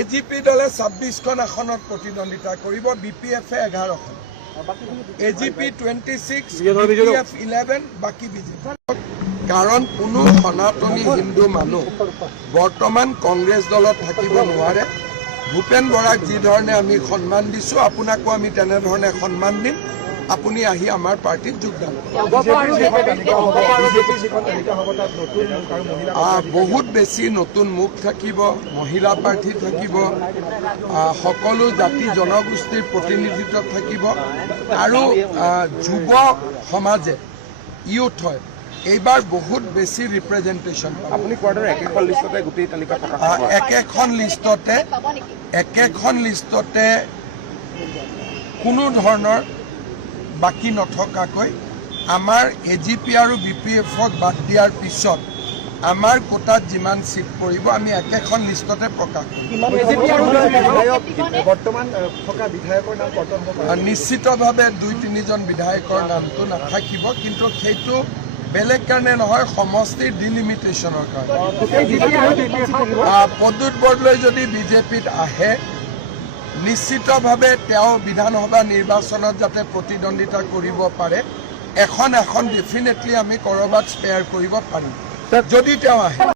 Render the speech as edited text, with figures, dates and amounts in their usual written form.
AGP দলে 26খন আসনত প্ৰতিদ্বন্দ্বিতা কৰিব, বিপিএফে 11খন, এজিপি 26, বিপিএফ 11, বাকী বিজেপি। কাৰণ কোনো সনাতনী হিন্দু মানুহ বৰ্তমান কংগ্ৰেছ দলত থাকিব নোৱাৰে। ভূপেন বৰাক যি ধৰণে আমি সন্মান দিছোঁ, আপোনাকো আমি তেনেধৰণে সন্মান দিম। আপুনি আহি আমাৰ পাৰ্টিত যোগদান বহুত বেছি নতুন মুখ থাকিব, মহিলা প্ৰাৰ্থী থাকিব, সকলো জাতি জনগোষ্ঠীৰ প্ৰতিনিধিত্ব থাকিব আৰু যুৱ সমাজে ইউথ হয় এইবাৰ বহুত বেছি ৰিপ্ৰেজেণ্টেশ্যন। আপুনি কোৱাৰ দৰে একেখন লিষ্টতে গোটেই তালিকা একেখন লিষ্টতে কোনো ধৰণৰ বাকী নথকাকৈ আমাৰ এজিপি আৰু বিপিএফক বাদ দিয়াৰ পিছত আমাৰ কোটাত যিমান চিট পৰিব আমি একেখন লিষ্টতে প্ৰকাশ কৰিম। নিশ্চিতভাৱে 2-3জন বিধায়কৰ নামটো নাথাকিব, কিন্তু সেইটো বেলেগ কাৰণে নহয়, সমষ্টিৰ ডিলিমিটেশ্যনৰ কাৰণে। প্ৰদ্যুৎ বৰদলৈ যদি বিজেপিত আহে, নিশ্চিতভাৱে তেওঁ বিধানসভা নিৰ্বাচনত যাতে প্ৰতিদ্বন্দ্বিতা কৰিব পাৰে, এখন ডেফিনেটলি আমি ক'ৰবাত স্পেয়াৰ কৰিব পাৰিম যদি তেওঁ আহে।